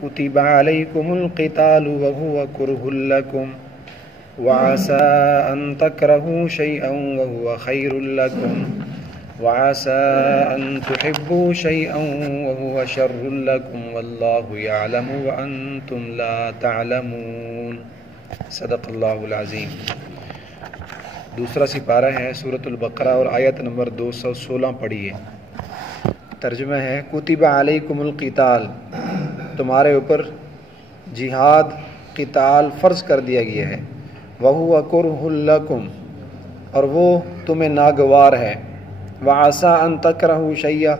کتب علیکم القتال وهو کرہ لکم وعسى ان تکرہوا شیئا وهو خیر لکم وعسى ان تحبوا شیئا وهو شر لکم واللہ یعلم وانتم لا تعلمون۔ صدق اللہ العظیم۔ دوسرا سپارہ ہے سورۃ البقرہ اور آیت نمبر 216 پڑھیے۔ ترجمہ ہے کتب علیکم القتال، تمہارے اوپر جہاد قتال فرض کر دیا گیا ہے، وَهُوَ كُرْهٌ لَكُمْ، اور وہ تمہیں ناگوار ہے، وَعَسَىٰ أَن تَكْرَهُوا شَيْئًا،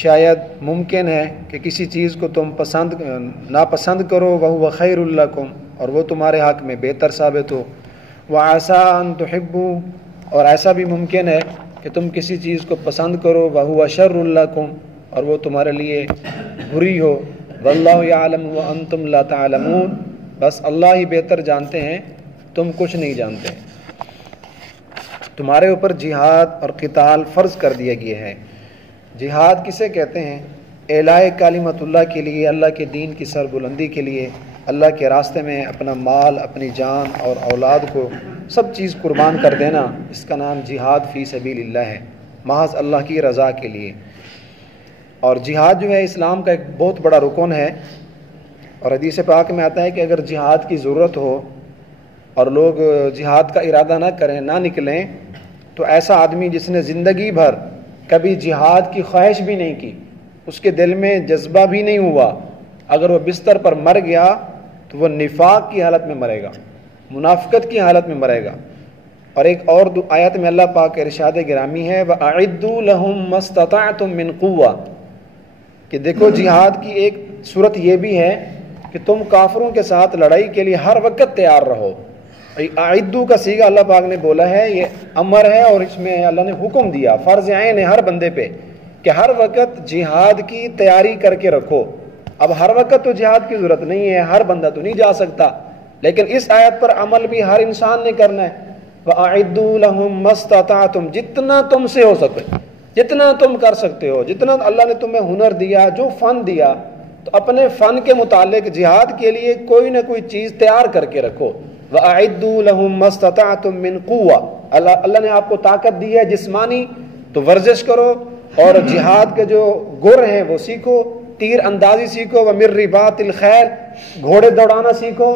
شاید ممکن ہے کہ کسی چیز کو تم ناپسند کرو، وَهُوَ خَيْرٌ لَكُمْ، اور وہ تمہارے حق میں بہتر ثابت ہو، وَعَسَىٰ أَن تُحِبُّوا، اور ایسا بھی ممکن ہے کہ تم کسی چیز کو پسند کرو، وَهُوَ شَرٌ لَكُمْ، اور وہ تمہارے لیے بری ہو، وَاللَّهُ يَعْلَمُ وَأَنْتُمْ لَا تَعْلَمُونَ، بس اللہ ہی بہتر جانتے ہیں، تم کچھ نہیں جانتے۔ تمہارے اوپر جہاد اور قتال فرض کر دیا گیا ہے۔ جہاد کسے کہتے ہیں؟ اعلاء کلمت اللہ کے لیے، اللہ کے دین کی سربلندی کے لیے، اللہ کے راستے میں اپنا مال، اپنی جان اور اولاد کو سب چیز قربان کر دینا، اس کا نام جہاد فی سبیل اللہ ہے، محض اللہ کی رضا کے لیے۔ اور جہاد جو ہے اسلام کا ایک بہت بڑا رکن ہے، اور حدیث پاک میں آتا ہے کہ اگر جہاد کی ضرورت ہو اور لوگ جہاد کا ارادہ نہ کریں، نہ نکلیں، تو ایسا آدمی جس نے زندگی بھر کبھی جہاد کی خواہش بھی نہیں کی، اس کے دل میں جذبہ بھی نہیں ہوا، اگر وہ بستر پر مر گیا تو وہ نفاق کی حالت میں مرے گا، منافقت کی حالت میں مرے گا۔ اور ایک اور آیت میں اللہ پاک کا ارشاد گرامی ہے وَأَعِدُّوا لَهُم مَّا اسْتَطَعْتُم مِّن قُوَّةٍ، کہ دیکھو جہاد کی ایک صورت یہ بھی ہے کہ تم کافروں کے ساتھ لڑائی کے لیے ہر وقت تیار رہو۔ اعدو کا صیغہ اللہ پاک نے بولا ہے، یہ امر ہے، اور اس میں اللہ نے حکم دیا، فرض عین ہے ہر بندے پہ کہ ہر وقت جہاد کی تیاری کر کے رکھو۔ اب ہر وقت تو جہاد کی ضرورت نہیں ہے، ہر بندہ تو نہیں جا سکتا، لیکن اس آیت پر عمل بھی ہر انسان نے کرنا ہے۔ وَأَعِدُّوا لَهُم مَّا اسْتَطَعْتُم، جتنا تم سے ہو سکے، جتنا تم کر سکتے ہو، جتنا اللہ نے تمہیں ہنر دیا، جو فن دیا، تو اپنے فن کے متعلق جہاد کے لیے کوئی نہ کوئی چیز تیار کر کے رکھو۔ وَأَعِدُّوا لَهُم مَّا اسْتَطَعْتُم مِّن قُوَّةٍ، اللہ نے آپ کو طاقت دی ہے جسمانی، تو ورزش کرو، اور جہاد کے جو گر ہیں وہ سیکھو، تیر اندازی سیکھو، وَمِن رِّبَاطِ الْخَيْلِ، گھوڑے دوڑانا سیکھو،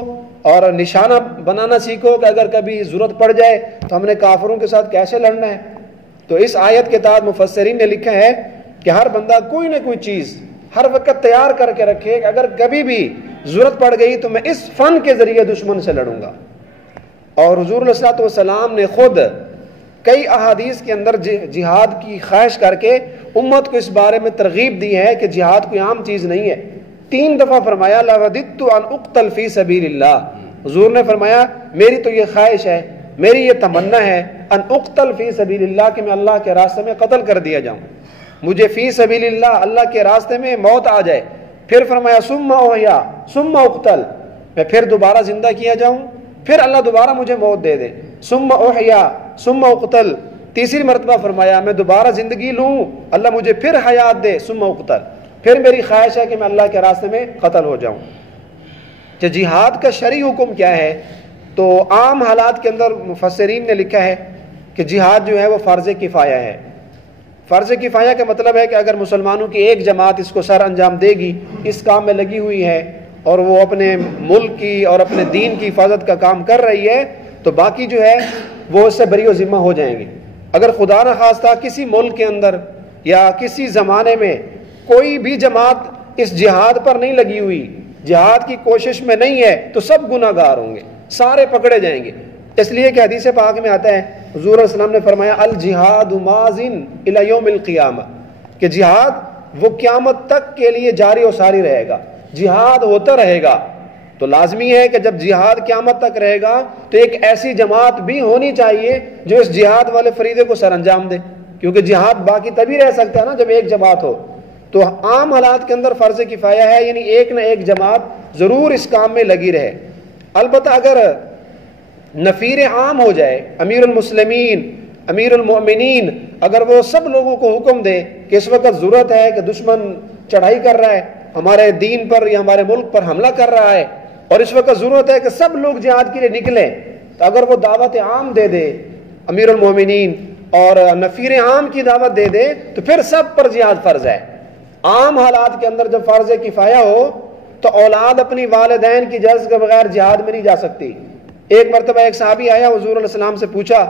اور نشانہ بنانا سیکھو کہ اگر کبھی ضرورت پڑ جائے تو ہم نے کافروں کے ساتھ کیسے لڑنا ہے۔ تو اس آیت کے تحت مفسرین نے لکھا ہے کہ ہر بندہ کوئی نہ کوئی چیز ہر وقت تیار کر کے رکھے کہ اگر کبھی بھی ضرورت پڑ گئی تو میں اس فن کے ذریعے دشمن سے لڑوں گا۔ اور حضور علیہ الصلوۃ والسلام نے خود کئی احادیث کے اندر جہاد کی خواہش کر کے امت کو اس بارے میں ترغیب دی ہے کہ جہاد کوئی عام چیز نہیں ہے۔ 3 دفعہ فرمایا لَوَدِدتُّ أَنْ أُقْتَلْ فِي سَبِيلِ اللَّهِ، حضور نے فرمایا میری تو یہ خواہش ہے، میری یہ تمنا ہے، ان اقتل فی سبیل اللہ، کہ میں اللہ کے راستے میں قتل کر دیا جاؤں، مجھے فی سبیل اللہ کے راستے میں موت آ جائے۔ پھر فرمایا ثم احیا ثم اقتل، میں پھر دوبارہ زندہ کیا جاؤں، پھر اللہ دوبارہ مجھے موت دے دے، ثم احیا ثم اقتل، تیسری مرتبہ فرمایا میں دوبارہ زندگی لوں، اللہ مجھے پھر حیات دے، ثم اقتل، پھر میری خواہش ہے کہ میں اللہ کے راستے میں قتل ہو جاؤں۔ کہ جہاد کا شرعی حکم کیا ہے؟ تو عام حالات کے اندر مفسرین نے لکھا ہے کہ جہاد جو ہے وہ فرض کفایہ ہے۔ فرض کفایہ کا مطلب ہے کہ اگر مسلمانوں کی ایک جماعت اس کو سر انجام دے گی، اس کام میں لگی ہوئی ہے، اور وہ اپنے ملک کی اور اپنے دین کی حفاظت کا کام کر رہی ہے، تو باقی جو ہے وہ اس سے بری و ذمہ ہو جائیں گے۔ اگر خدا نخواستہ کسی ملک کے اندر یا کسی زمانے میں کوئی بھی جماعت اس جہاد پر نہیں لگی ہوئی، جہاد کی کوشش میں نہیں ہے، تو سب گناہ گار ہوں گے، سارے پکڑے جائیں گے۔ اس لیے کہ حدیث پاک میں آتا ہے، حضور علیہ السلام نے فرمایا الجہاد ماضٍ الی یوم القیامہ، کہ جہاد وہ قیامت تک کے لیے جاری و ساری رہے گا، جہاد ہوتا رہے گا۔ تو لازمی ہے کہ جب جہاد قیامت تک رہے گا تو ایک ایسی جماعت بھی ہونی چاہیے جو اس جہاد والے فریضے کو سر انجام دے، کیونکہ جہاد باقی تبھی رہ سکتا ہے نا جب ایک جماعت ہو۔ تو عام حالات کے اندر فرض کفایہ ہے، یعنی ایک نہ ایک جماعت ضرور اس کام میں لگی رہے۔ البتہ اگر نفیر عام ہو جائے، امیر المسلمین، امیر المؤمنین، اگر وہ سب لوگوں کو حکم دے کہ اس وقت ضرورت ہے کہ دشمن چڑھائی کر رہا ہے ہمارے دین پر یا ہمارے ملک پر حملہ کر رہا ہے اور اس وقت ضرورت ہے کہ سب لوگ جہاد کے لیے نکلیں، تو اگر وہ دعوت عام دے دے امیر المومنین اور نفیر عام کی دعوت دے دے تو پھر سب پر جہاد فرض ہے۔ عام حالات کے اندر جب فرض کفایہ ہو تو اولاد اپنی والدین کی اجازت کے بغیر جہاد میں نہیں جا سکتی۔ ایک مرتبہ ایک صحابی آیا، حضور علیہ السلام سے پوچھا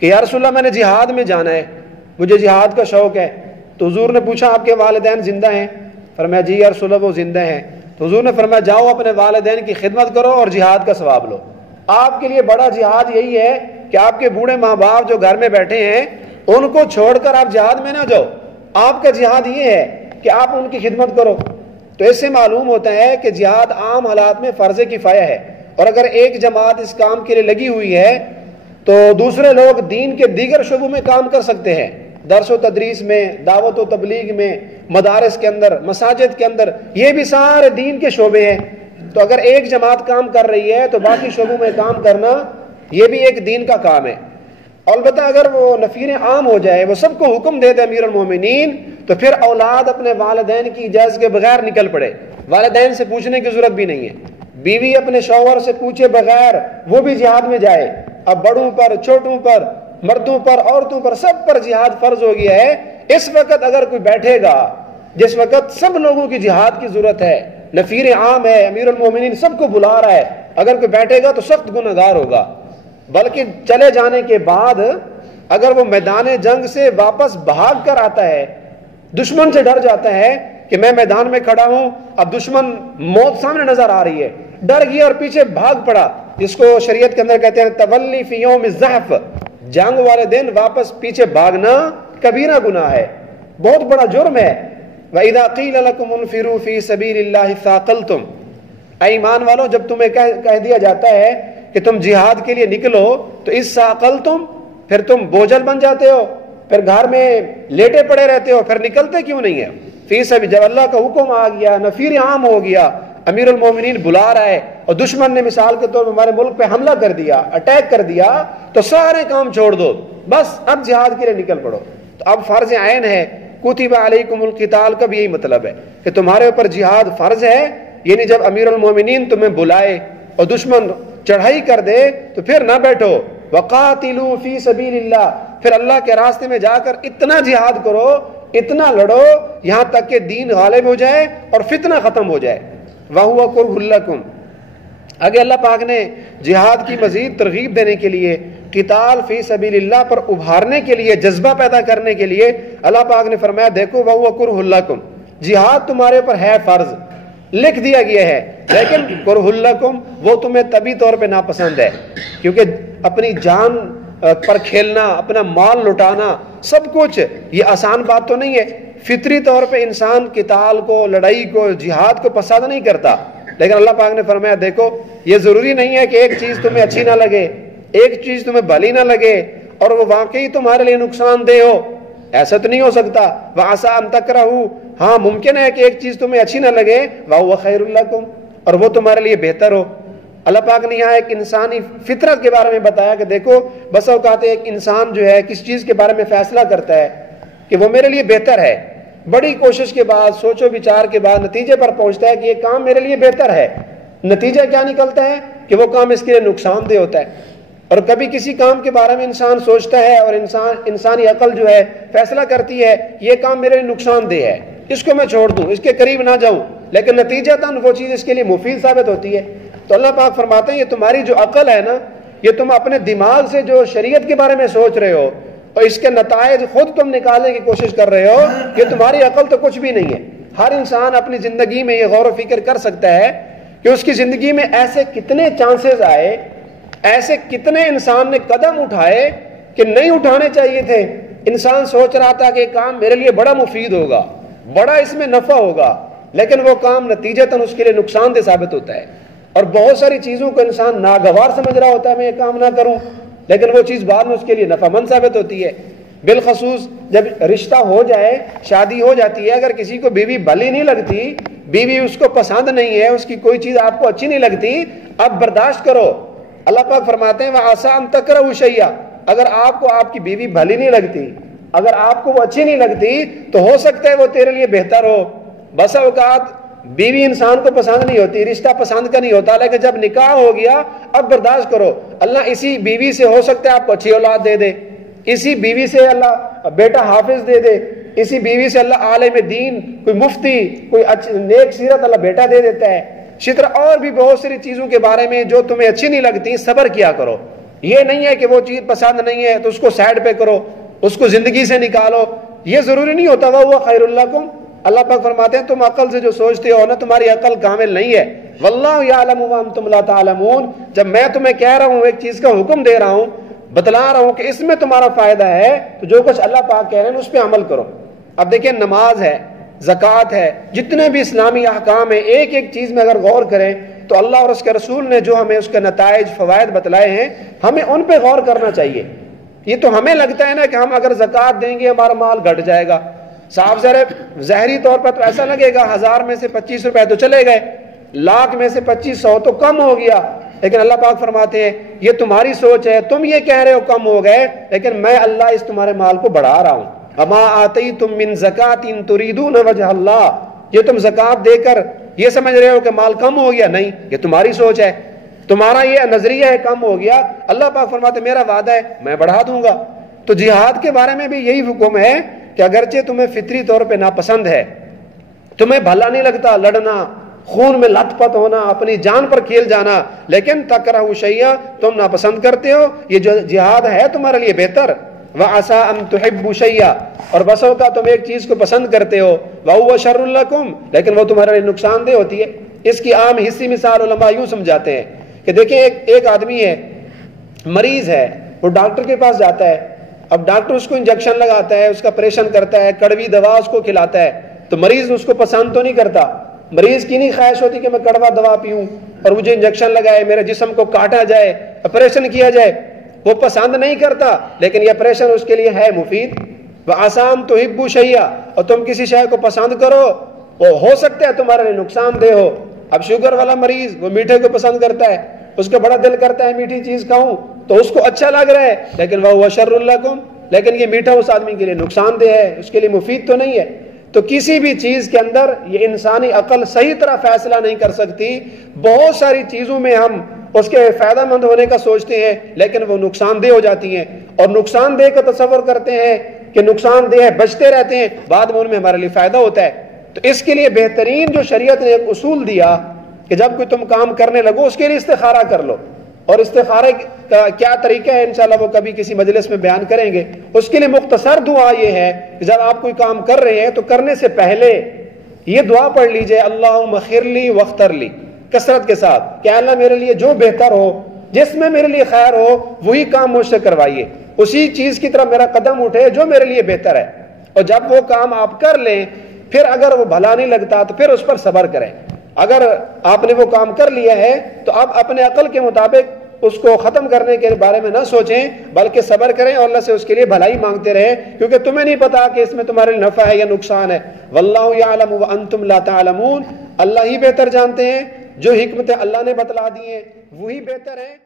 کہ یا رسول اللہ میں نے جہاد میں جانا ہے، مجھے جہاد کا شوق ہے۔ تو حضور نے پوچھا آپ کے والدین زندہ ہیں؟ فرمایا جی یا رسول اللہ وہ زندہ ہیں۔ تو حضور نے فرمایا جاؤ اپنے والدین کی خدمت کرو اور جہاد کا ثواب لو۔ آپ کے لیے بڑا جہاد یہی ہے کہ آپ کے بوڑھے ماں باپ جو گھر میں بیٹھے ہیں ان کو چھوڑ کر آپ جہاد میں نہ جاؤ، آپ کا جہاد یہ ہے کہ آپ ان کی خدمت کرو۔ تو اس سے معلوم ہوتا ہے کہ جہاد عام حالات میں فرض کفایہ ہے، اور اگر ایک جماعت اس کام کے لیے لگی ہوئی ہے تو دوسرے لوگ دین کے دیگر شعبوں میں کام کر سکتے ہیں، درس و تدریس میں، دعوت و تبلیغ میں، مدارس کے اندر، مساجد کے اندر، یہ بھی سارے دین کے شعبے ہیں۔ تو اگر ایک جماعت کام کر رہی ہے تو باقی شعبوں میں کام کرنا یہ بھی ایک دین کا کام ہے۔ البتہ اگر وہ نفیر عام ہو جائے، وہ سب کو حکم دے دے امیر المومنین، تو پھر اولاد اپنے والدین کی اجازت کے بغیر نکل پڑے، والدین سے پوچھنے کی ضرورت بھی نہیں ہے۔ بیوی اپنے شوہر سے پوچھے بغیر وہ بھی جہاد میں جائے۔ اب بڑوں پر، چھوٹوں پر، مردوں پر، عورتوں پر، سب پر جہاد فرض ہو گیا ہے۔ اس وقت اگر کوئی بیٹھے گا جس وقت سب لوگوں کی جہاد کی ضرورت ہے، نفیر عام ہے، امیر المومنین سب کو بلا رہا ہے، اگر کوئی بیٹھے گا تو سخت گنہگار ہوگا۔ بلکہ چلے جانے کے بعد اگر وہ میدان جنگ سے واپس بھاگ کر آتا ہے، دشمن سے ڈر جاتا ہے کہ میں میدان میں کھڑا ہوں، اب دشمن موت سامنے نظر آ رہی ہے، ڈر گیا اور پیچھے بھاگ پڑا، جس کو شریعت کے اندر کہتے ہیں تولی فی یوم الزحف، جنگ والے دن واپس پیچھے بھاگنا کبیرہ گناہ ہے، بہت بڑا جرم ہے۔ وَإِذَا قِيلَ لَكُمُ انفِرُوا فِي سَبِيلِ اللَّهِ ثَاقَلْتُمْ، اے ایمان والو جب تمہیں کہہ دیا جاتا ہے کہ تم جہاد کے لیے نکلو تو اس ثاقلتم، پھر تم بوجھل بن جاتے ہو، پھر گھر میں لیٹے پڑے رہتے ہو، پھر نکلتے کیوں نہیں ہے؟ فی سبیل، جب اللہ کا حکم آ گیا، نفیر عام ہو گیا، امیر المومنین بلا رہا ہے اور دشمن نے مثال کے طور پر ہمارے ملک پہ حملہ کر دیا، اٹیک کر دیا، تو سارے کام چھوڑ دو، بس اب جہاد کے لیے نکل پڑو۔ تو اب فرض عین ہے، کتب علیکم القتال کا بھی یہی مطلب ہے کہ تمہارے اوپر جہاد فرض ہے، یعنی جب امیر المومنین تمہیں بلائے اور دشمن چڑھائی کر دے تو پھر نہ بیٹھو، وقاتلوا فی سبیل اللہ، پھر اللہ کے راستے میں جا کر اتنا جہاد کرو، اتنا لڑو یہاں تک کہ دین غالب ہو جائے اور فتنہ ختم ہو جائے۔ وَهُوَ كُرْهٌ لَكُمْ، آگے اللہ پاک نے جہاد کی مزید ترغیب دینے کے لیے، قتال فی سبیل اللہ پر ابھارنے کے لیے، جذبہ پیدا کرنے کے لیے اللہ پاک نے فرمایا دیکھو وَهُوَ كُرْهٌ لَكُمْ، جہاد تمہارے اوپر ہے فرض، لکھ دیا گیا ہے، لیکن کرہ لکم، وہ تمہیں طبی طور پہ ناپسند ہے، کیونکہ اپنی جان پر کھیلنا، اپنا مال لٹانا، سب کچھ یہ آسان بات تو نہیں ہے۔ فطری طور پہ انسان قتال کو، لڑائی کو، جہاد کو پسند نہیں کرتا، لیکن اللہ پاک نے فرمایا دیکھو یہ ضروری نہیں ہے کہ ایک چیز تمہیں اچھی نہ لگے، ایک چیز تمہیں بھلی نہ لگے اور وہ واقعی تمہارے لیے نقصان دہ ہو، ایسا تو نہیں ہو سکتا۔ وَعَسَىٰ أَن تَكْرَهُوا، ہاں ممکن ہے کہ ایک چیز تمہیں اچھی نہ لگے، وَهُوَ خَيْرٌ لَكُمْ، اور وہ تمہارے لیے بہتر ہو۔ اللہ پاک نے یہاں ایک انسانی فطرت کے بارے میں بتایا کہ دیکھو بس اوقات ایک انسان جو ہے کس چیز کے بارے میں فیصلہ کرتا ہے کہ وہ میرے لیے بہتر ہے، بڑی کوشش کے بعد، سوچ و بچار کے بعد نتیجے پر پہنچتا ہے کہ یہ کام میرے لیے بہتر ہے، نتیجہ کیا نکلتا ہے کہ وہ کام اس کے لیے نقصان دہ ہوتا ہے۔ اور کبھی کسی کام کے بارے میں انسان سوچتا ہے اور انسانی عقل جو ہے فیصلہ کرتی ہے یہ کام میرے لیے نقصان دہ ہے، اس کو میں چھوڑ دوں، اس کے قریب نہ جاؤں، لیکن نتیجتاً وہ چیز اس کے لیے مفید ثابت ہوتی ہے۔ تو اللہ پاک فرماتے ہیں یہ تمہاری جو عقل ہے نا، یہ تم اپنے دماغ سے جو شریعت کے بارے میں سوچ رہے ہو اور اس کے نتائج خود تم نکالنے کی کوشش کر رہے ہو، یہ تمہاری عقل تو کچھ بھی نہیں ہے۔ ہر انسان اپنی زندگی میں یہ غور و فکر کر سکتا ہے کہ اس کی زندگی میں ایسے کتنے چانسز آئے، ایسے کتنے انسان نے قدم اٹھائے کہ نہیں اٹھانے چاہیے تھے، انسان سوچ رہا تھا کہ یہ کام میرے لیے بڑا مفید ہوگا، بڑا اس میں نفع ہوگا، لیکن وہ کام نتیجتاً اس کے لیے نقصان دہ ثابت ہوتا ہے۔ اور بہت ساری چیزوں کو انسان ناگوار سمجھ رہا ہوتا ہے میں یہ کام نہ کروں، لیکن وہ چیز بعد میں اس کے لیے نفع مند ثابت ہوتی ہے۔ بالخصوص جب رشتہ ہو جائے، شادی ہو جاتی ہے، اگر کسی کو بیوی بھلی نہیں لگتی، بیوی اس کو پسند نہیں ہے، اس کی کوئی چیز آپ کو اچھی نہیں لگتی، اب برداشت کرو۔ اللہ پاک فرماتے ہیں وَعَسَىٰ أَن تَكْرَهُوا شَيْئًا، اگر آپ کو آپ کی بیوی بھلی نہیں لگتی، اگر آپ کو وہ اچھی نہیں لگتی تو ہو سکتا ہے وہ تیرے لیے بہتر ہو۔ بسا اوقات بیوی انسان کو پسند نہیں ہوتی، رشتہ پسند کا نہیں ہوتا، لیکن جب نکاح ہو گیا اب برداشت کرو۔ اللہ اسی بیوی سے ہو سکتا ہے آپ کو اچھی اولاد دے دے، اسی بیوی سے اللہ بیٹا حافظ دے دے، اسی بیوی سے اللہ عالم دین، کوئی مفتی، کوئی نیک سیرت اللہ بیٹا دے دیتا ہے۔ اسی طرح اور بھی بہت ساری چیزوں کے بارے میں جو تمہیں اچھی نہیں لگتی، صبر کیا کرو۔ یہ نہیں ہے کہ وہ چیز پسند نہیں ہے تو اس کو سائڈ پہ کرو، اس کو زندگی سے نکالو، یہ ضروری نہیں ہوتا۔ وہ خیر لکم، اللہ پاک فرماتے ہیں تم عقل سے جو سوچتے ہو نا، تمہاری عقل کامل نہیں ہے۔ واللہ یعلم وانتم لا تعلمون، جب میں تمہیں کہہ رہا ہوں، ایک چیز کا حکم دے رہا ہوں، بتلا رہا ہوں کہ اس میں تمہارا فائدہ ہے، تو جو کچھ اللہ پاک کہہ رہے ہیں اس پہ عمل کرو۔ اب دیکھیں، نماز ہے، زکوٰۃ ہے، جتنے بھی اسلامی احکام ہیں، ایک ایک چیز میں اگر غور کریں تو اللہ اور اس کے رسول نے جو ہمیں اس کے نتائج، فوائد بتلائے ہیں، ہمیں ان پہ غور کرنا چاہیے۔ یہ تو ہمیں لگتا ہے نا کہ ہم اگر زکوٰۃ دیں گے ہمارا مال گھٹ جائے گا، صاف ظاہری طور پر تو ایسا لگے گا 1000 میں سے 25 روپے تو چلے گئے، لاکھ میں سے 2500 تو کم ہو گیا۔ لیکن اللہ پاک فرماتے ہیں یہ تمہاری سوچ ہے، تم یہ کہہ رہے ہو کم ہو گئے، لیکن میں اللہ اس تمہارے مال کو بڑھا رہا ہوں۔ اما آتیتم من زکاۃ تریدون وجہ اللہ، یہ تم زکوٰۃ دے کر یہ سمجھ رہے ہو کہ مال کم ہو گیا، نہیں، یہ تمہاری سوچ ہے، تمہارا یہ نظریہ ہے کم ہو گیا۔ اللہ پاک فرماتے میرا وعدہ ہے میں بڑھا دوں گا۔ تو جہاد کے بارے میں بھی یہی حکم ہے کہ اگرچہ تمہیں فطری طور پہ ناپسند ہے، تمہیں بھلا نہیں لگتا لڑنا، خون میں لت پت ہونا، اپنی جان پر کھیل جانا، لیکن تکرہوا شیئا، تم ناپسند کرتے ہو، یہ جو جہاد ہے تمہارے لیے بہتر۔ وعسى ان تحبوا شيئا، اور بس ہوگا تم ایک چیز کو پسند کرتے ہو، وهو شر لكم، لیکن وہ تمہارے لیے نقصان دہ ہوتی ہے۔ اس کی عام حصی مثال علماء یوں سمجھاتے ہیں کہ دیکھیں ایک آدمی ہے، مریض ہے، وہ ڈاکٹر کے پاس جاتا ہے، اب ڈاکٹر اس کو انجیکشن لگاتا ہے، اس کا آپریشن کرتا ہے، کڑوی دوا اس کو کھلاتا ہے، تو مریض اس کو پسند تو نہیں کرتا۔ مریض کی نہیں خواہش ہوتی کہ میں کڑوا دوا پیوں اور مجھے انجیکشن لگائے، میرے جسم کو کاٹا جائے، آپریشن کیا جائے، وہ پسند نہیں کرتا، لیکن یہ آپریشن اس کے لیے ہے مفید۔ وَعَسَىٰ أَن تُحِبُّوا شَيْئًا، اور تم کسی شے کو پسند کرو، وہ ہو سکتا ہے تمہارے لیے نقصان دہ ہو۔ اب شوگر والا مریض وہ میٹھے کو پسند کرتا ہے، اس کا بڑا دل کرتا ہے میٹھی چیز کھاؤں، تو اس کو اچھا لگ رہا ہے، لیکن وَهُوَ شَرٌّ لَكُمْ، لیکن یہ میٹھا اس آدمی کے لیے نقصان دہ ہے، اس کے لیے مفید تو نہیں ہے۔ تو کسی بھی چیز کے اندر یہ انسانی عقل صحیح طرح فیصلہ نہیں کر سکتی۔ بہت ساری چیزوں میں ہم اس کے فائدہ مند ہونے کا سوچتے ہیں، لیکن وہ نقصان دہ ہو جاتی ہیں، اور نقصان دہ کا تصور کرتے ہیں کہ نقصان دہ ہے، بچتے رہتے ہیں، بعد میں ان میں ہمارے لیے فائدہ ہوتا ہے۔ تو اس کے لیے بہترین جو شریعت نے ایک اصول دیا کہ جب کوئی تم کام کرنے لگو اس کے لیے استخارہ کر لو، اور استخارے کا کیا طریقہ ہے انشاءاللہ وہ کبھی کسی مجلس میں بیان کریں گے۔ اس کے لیے مختصر دعا یہ ہے کہ جب آپ کوئی کام کر رہے ہیں تو کرنے سے پہلے یہ دعا پڑھ لیجئے، اللہم اغفر لی واختر لی، کثرت کے ساتھ، کہ اللہ میرے لیے جو بہتر ہو، جس میں میرے لیے خیر ہو، وہی کام مجھ سے کروائیے، اسی چیز کی طرف میرا قدم اٹھے جو میرے لیے بہتر ہے۔ اور جب وہ کام آپ کر لیں، پھر اگر وہ بھلا نہیں لگتا تو پھر اس پر صبر کریں۔ اگر آپ نے وہ کام کر لیا ہے تو آپ اپنے عقل کے مطابق اس کو ختم کرنے کے بارے میں نہ سوچیں، بلکہ صبر کریں اور اللہ سے اس کے لیے بھلائی مانگتے رہیں، کیونکہ تمہیں نہیں پتا کہ اس میں تمہارے لیے نفع ہے یا نقصان ہے۔ واللہ یعلم وانتم لا تعلمون، اللہ ہی بہتر جانتے ہیں، جو حکمتیں اللہ نے بتلا دی ہیں وہی بہتر ہیں۔